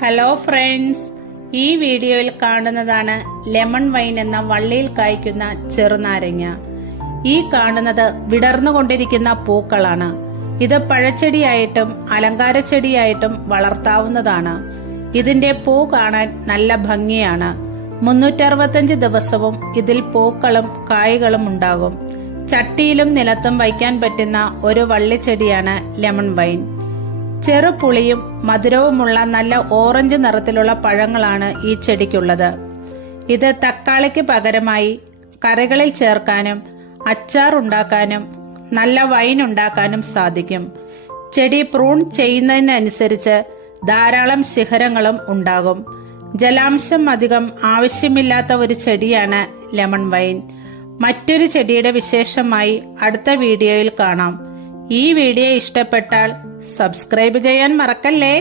Hello friends, ഈ വീഡിയോയിൽ കാണുന്നതാണ് ലെമൺ വൈൻ എന്ന വള്ളിയിൽ കായ്ക്കുന്ന ചെറുനാരങ്ങ. ഈ കാണുന്നത് വിടർന്നുകൊണ്ടിരിക്കുന്ന പൂക്കളാണ്. ഇത് പഴച്ചെടിയായിട്ടും അലങ്കാര ചെടിയായിട്ടും വളർത്താവുന്നതാണ്. ഇതിന്റെ പൂ കാണാൻ നല്ല ഭംഗിയാണ്. 365 ദിവസവും ഇതിൽ പൂക്കളും കായ്കളും ഉണ്ടാകും. ചട്ടിയിലും നിലത്തും വയ്ക്കാൻ പറ്റുന്ന ഒരു വള്ളിച്ചെടിയാണ് ലെമൺ വൈൻ. ചെറുപുളിയും മധുരവുമുള്ള നല്ല ഓറഞ്ച് നിറത്തിലുള്ള പഴങ്ങളാണ് ഈ ചെടിക്കുള്ളത്. ഇത് തക്കാളിക്ക് പകരമായി കറികളിൽ ചേർക്കാനും അച്ചാർ ഉണ്ടാക്കാനും നല്ല വൈൻ ഉണ്ടാക്കാനും സാധിക്കും. ചെടി പ്രൂൺ ചെയ്യുന്നതിനനുസരിച്ച് ധാരാളം ശിഖരങ്ങളും ഉണ്ടാകും. ജലാംശം അധികം ആവശ്യമില്ലാത്ത ഒരു ചെടിയാണ് ലെമൺ വൈൻ. മറ്റൊരു ചെടിയുടെ വിശേഷമായി അടുത്ത വീഡിയോയിൽ കാണാം. ഈ വീഡിയോ ഇഷ്ടപ്പെട്ടാൽ സബ്സ്ക്രൈബ് ചെയ്യാൻ മറക്കല്ലേ.